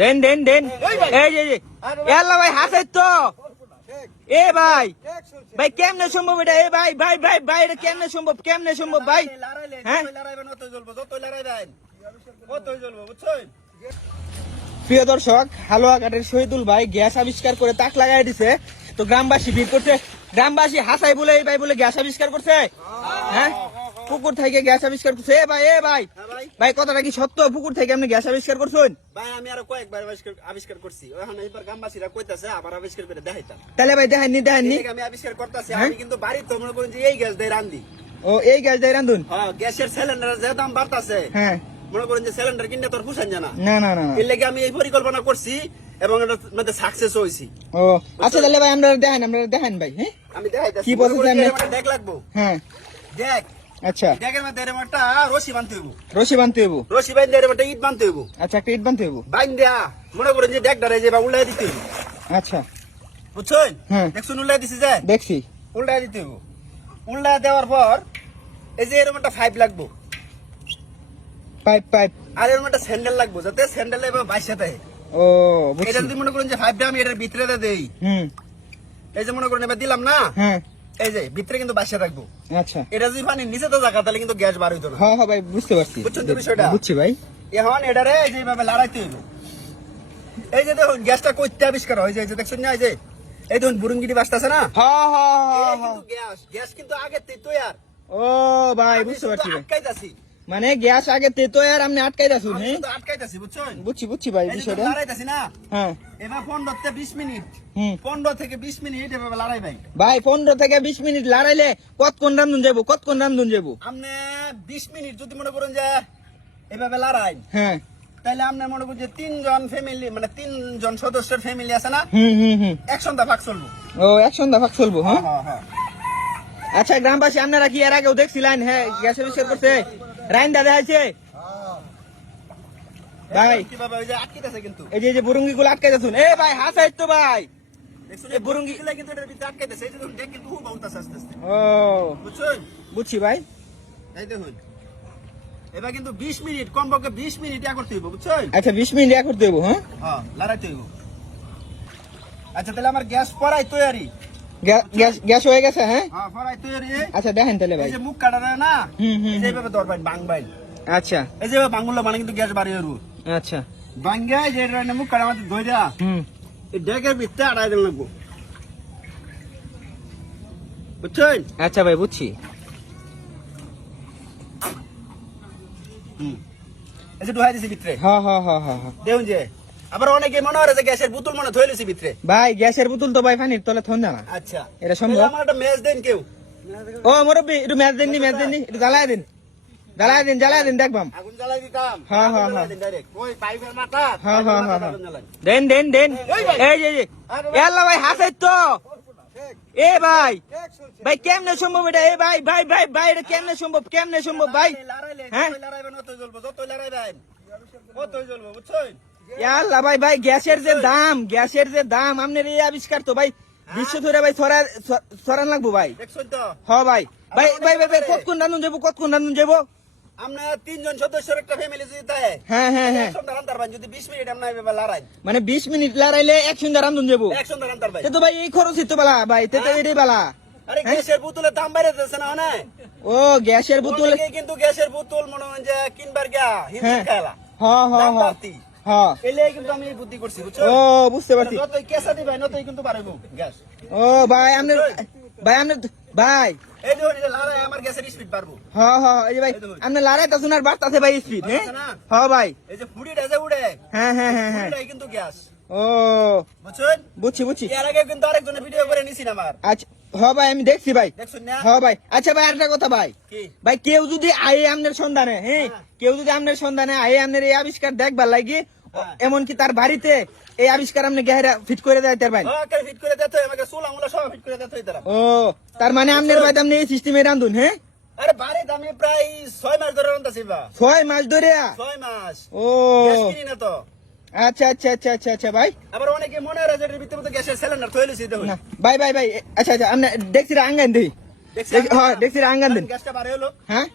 দেন দেন দেন। এই যে ভাই। হাসাই তো। এ ভাই। ভাই কেমনে সম্ভব এটা? এ ভাই ভাই ভাই ভাই এটা কেমনে সম্ভব? কেমনে সম্ভব ভাই? হ্যাঁ? প্রিয় দর্শক হালুয়াঘাটের শহীদুল ভাই গ্যাস আবিষ্কার করে তাক লাগাই দিছে। তো গ্রামবাসী ভিড় করছে। গ্রামবাসী হাসাই বলে এই ভাই বলে গ্যাস আবিষ্কার করছে? হ্যাঁ? পুকুর থেকে গ্যাস আবিষ্কার করছে। এ ভাই এ ভাই। ভাই। কথাটা কি সত্য? পুকুর থেকে আপনি গ্যাস আবিষ্কার করছেন? ভাই আমি আরও কয়েকবার আবিষ্কার করছি। এখন এবার গ্রামবাসীরা কইতাছে আবার আবিষ্কার করে দেখাইতাম। তাহলে ভাই আমি আবিষ্কার করতেছি হ্যাঁ? আমি কিন্তু বাড়িতে মনে করেন যে এই গ্যাস দিয়ে রান্ধি। ও এই গ্যাস দেয় রান্ধুন হ্যাঁ গ্যাসের সিলিন্ডার যে দাম বাড়তাছে হ্যাঁ। মনে করেন যে সিলিন্ডার কিনলে তোর পুষান জানা না। না না। এর লেগে আমি এই পরিকল্পনা করছি এবং এটা মধ্যে সাকসেস হইছি ও আচ্ছা তাহলে ভাই আমরা দেখেন আমরা দেখেন ভাই হ্যাঁ? আমি দেখাইতাছি কি মনে বলতেছে আমি? দেখ লাগবো। হ্যাঁ। দেখ আচ্ছা। দেখের মধ্যে এরকম একটা রশি বানতে হইব। রশি বানতে হইব? রশি বাইন্দে এরকম একটা ইট বানতে হইব। আচ্ছা একটা ইট বানতে হইব? বাইন দেয়া মনে করেন যে দেখ ডারে যে বা উল্লাই দিতে হইব। আচ্ছা। বুঝছেন? হ্যাঁ। দেখছুন উল্লাই দিছে যে? দেখছি। উল্টা দিতে হইব। উল্টা দেওয়ার পর এই যে এরকম একটা পাইপ লাগবো। Pipe pipe. আর এরকম একটা স্যান্ডেল লাগবো যাতে স্যান্ডেল এবার বাইসে দেয়। ও এটা যদি মনে করেন যে পাইপটা আমি এটার ভিতরে দেই হুম। এই যে মনে করেন এবার দিলাম না? হ্যাঁ। এই যে ভিতরে কিন্তু বাসা রাখব। আচ্ছা। এটা যদি পানি নিচে তো জায়গা তাহলে কিন্তু গ্যাস বার হইতো না। হ্যাঁ হ্যাঁ ভাই বুঝতে পারছি। বুঝছেন তো বিষয়টা? বুঝছি ভাই। এখন এটারে এই যেভাবে লড়াইতে হইল এই যে দেখুন গ্যাসটা কইতে আবিষ্কার হয়। যে দেখছেন না এই যে? এই দেখুন বুরুঙ্গিটি বাসতেছে না? হ্যাঁ হ্যাঁ হ্যাঁ হ্যাঁ। গ্যাস। গ্যাস কিন্তু আগে তৈয়ার। ও ভাই বুঝতে পারছি ভাই। মানে গ্যাস আগে তেতো আর আপনি আটকাই দাসুন হ্যাঁ? আটকাইতাছি বুঝছেন? বুঝছি বুঝছি ভাই বিষয়টা। লড়াইতাছি না? হ্যাঁ। এবার পনেরো থেকে বিশ মিনিট। হুম। পনেরো থেকে বিশ মিনিট এভাবে লড়াই ভাই। ভাই পনেরো থেকে বিশ মিনিট লড়াইলে কতক্ষণ রান্ধুন যাব? কতক্ষণ রান্ধুন যাব? আপনি বিশ মিনিট যদি মনে করেন যে এভাবে লড়াই হ্যাঁ। তাহলে আপনি মনে করেন যে তিনজন ফ্যামিলি মানে তিনজন সদস্যের ফ্যামিলি আছে না? হুম হুম হুম। এক সন্ধ্যা ভাগ চলবো। ও এক সন্ধ্যা ভাগ চলবো হ্যাঁ? হ্যাঁ হ্যাঁ। আচ্ছা গ্রামবাসী আপনারা কি এর আগেও দেখছিলেন? হ্যাঁ গ্যাস আবিষ্কার করছে রাইন দাদা আছে। ভাই। এই যে এই যে বুরুঙ্গি গুলো আটকাই যাচ্ছুন এ ভাই হাসাই তো ভাই। বুঝছি ভাই। দেখুন। এবার কিন্তু বিশ মিনিট কমপক্ষে বিশ মিনিট ইয়া করতে হইব বুঝছেন? আচ্ছা বিশ মিনিট করতে হ্যাঁ? হ্যাঁ লড়াইতে হইব। আচ্ছা তাহলে আমার গ্যাস পড়াই তৈরি গ্যাস হয়ে গেছে হ্যাঁ? হ্যাঁ আচ্ছা দেখেন তাহলে ভাই। মুখ কাটারে না হুম, হুম, এইভাবে দরবাইন বাংবাইন আচ্ছা। এই যে বাংলা মানে কিন্তু গ্যাস বাড়িয়ে রু আচ্ছা। বাঙ্গা যে এটা মুখ কাটা আমাদের ধরে দেয়া হুম। এই ডেকের ভিতরে আড়াই দিন লাগবো। বুঝছেন? আচ্ছা ভাই বুঝছি। হুম। এই যে ডুহাই দিছি ভিতরে। হ্যাঁ হ্যাঁ হ্যাঁ হ্যাঁ। দেখুন যে আবার অনেকে মনে হয় যে গ্যাসের বোতল মনে ধরে লইছি ভিতরে। ভাই গ্যাসের বোতল তো ভাই পানির তলে থন জানা। আচ্ছা। এটা সম্ভব? আমার একটা মেজ দেন কেউ। ও মুরব্বী একটু ম্যাচ দিন ম্যাচ দিন একটু জ্বালাই দিন। জ্বালাই দিন জ্বালাই দিন দেখবাম আগুন জ্বালাই দিতাম। হ্যাঁ, হ্যাঁ, হ্যাঁ। ওই পাইপের মাথা। হ্যাঁ, হ্যাঁ, হ্যাঁ, দেন। দেন দেন এই যে এই আল্লাহ ভাই। তো। এ ভাই। ভাই কেমনে সম্ভব এটা? এ ভাই ভাই ভাই ভাই এটা কেমনে সম্ভব? কেমনে সম্ভব ভাই? হ্যাঁ? লড়াইবেন, অতই জ্বলবো, যতই লড়াইবেন, অতই জ্বলবো, বুঝছেন? আল্লাহ ভাই ভাই গ্যাসের যে দাম গ্যাসের যে দাম আপনার এই আবিষ্কার তো ভাই বিশ্ব ধরে ভাই ছড়া ছড়ান লাগবো ভাই। হ ভাই ভাই ভাই ভাই ভাই কতক্ষণ রান্ধুন যাব কতক্ষণ রান্ধুন যাব আমরা তিনজন সদস্যের একটা ফ্যামিলি যদি থাকে হ্যাঁ হ্যাঁ হ্যাঁ। যদি মিনিট আমরা এইভাবে লড়াই মানে বিশ মিনিট লড়াইলে এক সন্ধ্যা রান্ধুন যাব এক সন্ধ্যা রান্তার পাই তো ভাই এই খরচই তো বালা ভাই তে তো এটাই বালা। আরে হ্যাঁ? গ্যাসের বোতলের দাম বাইরে যাচ্ছে না অনেক। ও গ্যাসের বোতল কিন্তু গ্যাসের বোতল মনে হয় যে কিনবার গিয়া হিমশিম হ্যাঁ। খাইলা হ হ দাম হ বাড়তি হ এলে কিন্তু আমি এই বুদ্ধি করছি বুঝছ? ও বুঝতে পারছি। যতই কেসা দিবে নতই কিন্তু পারব গ্যাস। ও ভাই আপনার ভাই আপনার ভাই। এই দেখুন এটা লড়াই আমার গ্যাসের স্পিড পারব হ হ এই ভাই আপনার লড়াই তো শোনার বার্তাছে ভাই স্পিড হ্যাঁ? বাড়তাছে ভাই। এই যে ফুড়িটা যে উড়ে হ্যাঁ হ্যাঁ হ্যাঁ হ্যাঁ। কিন্তু গ্যাস। ও। বুঝছেন? বুঝছি বুঝছি। এর আগে কিন্তু আরেকজনের ভিডিও করে নিছি আমার। আচ্ছা। হ ভাই আমি দেখছি ভাই। দেখছুন না? হ ভাই। আচ্ছা ভাই আরেকটা কথা ভাই। ভাই কেউ যদি আয়ে আমনের সন্ধানে হ্যাঁ হ্যাঁ। কেউ যদি আমনের সন্ধানে আয়ে আমনের এই আবিষ্কার দেখবার লাগে হ্যাঁ। এমনকি তার বাড়িতে এই আবিষ্কার আপনি গেহারা ফিট করে দেয় তার ভাই। ফিট করে দিতে আমাকে চুল আঙুলা সব ফিট করে হয় ও তার মানে আমনের ভাই আপনি এই সিস্টেমে রান্ধুন হ্যাঁ? আরে আমি প্রায় ছয় মাস ধরে রান্তাছি বা। ছয় মাস ধরে ছয় মাস। ও। কিনি না তো। আচ্ছা আচ্ছা আচ্ছা আচ্ছা আচ্ছা ভাই। আবার অনেকে মনে হয় যে ভিতরে তো গ্যাসের সিলিন্ডার লইছি দেখুন। না ভাই ভাই ভাই আচ্ছা আচ্ছা আপনি দেখছি আঙ্গান দিই। হ্যাঁ দেখছি আঙ্গান দিন। গ্যাসটা বাড়ে হলো। হ্যাঁ?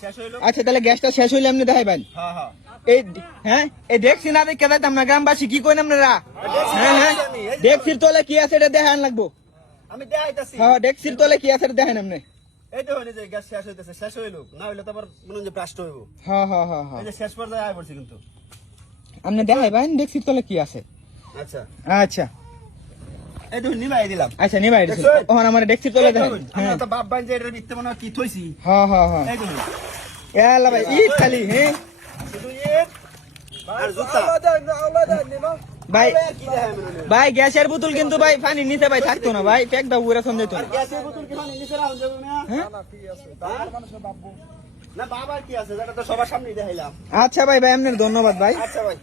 শেষ হইল। আচ্ছা তাহলে গ্যাসটা শেষ হইলে আপনি দেখাইবেন। হ্যাঁ হ্যাঁ। এই হ্যাঁ এই দেখছি না দেখে যাইতাম না গ্রামবাসী কি কইন আপনারা? হ্যাঁ হ্যাঁ। দেখছির তলে কি আছে এটা দেখান লাগবো। আমি দেখাইতাছি। হ্যাঁ দেখছির তলে কি আছে এটা দেখেন আপনি। এই দেখুন এই যে গ্যাস শেষ হইতেছে শেষ হইল। না হইলে তো আবার মনে হয় ব্রাস্ট হইব। হ্যাঁ হ্যাঁ হ্যাঁ হ্যাঁ। এই যে শেষ পর্যায়ে আয় পড়ছি কিন্তু। আপনি দেখাইবেন দেখছির তলে কি আছে। আচ্ছা। আচ্ছা। এই দেখুন নিমাই দিলাম। আচ্ছা নিবাই দিছি। ওখানে আমার দেখছির তলে দেখেন হ্যাঁ আমরা তো বাপ বাইন যে এটার ভিত্তি মনে কি থইছি? হ্যাঁ হ্যাঁ হ্যাঁ এই দেখুন। এলা ভাই ইট খালি হ্যাঁ শুধু ইট আর জুতা? ভাই আর কি দেখায়? ভাই গ্যাসের বোতল কিন্তু ভাই পানি নিতে ভাই থাকতো না ভাই। প্যাক দাও পুরা সন্দেহ গ্যাসের বোতল কি নিচে যাবে না? হ্যাঁ? না আছে। আচ্ছা ভাই ভাই এমনি ধন্যবাদ ভাই। আচ্ছা ভাই।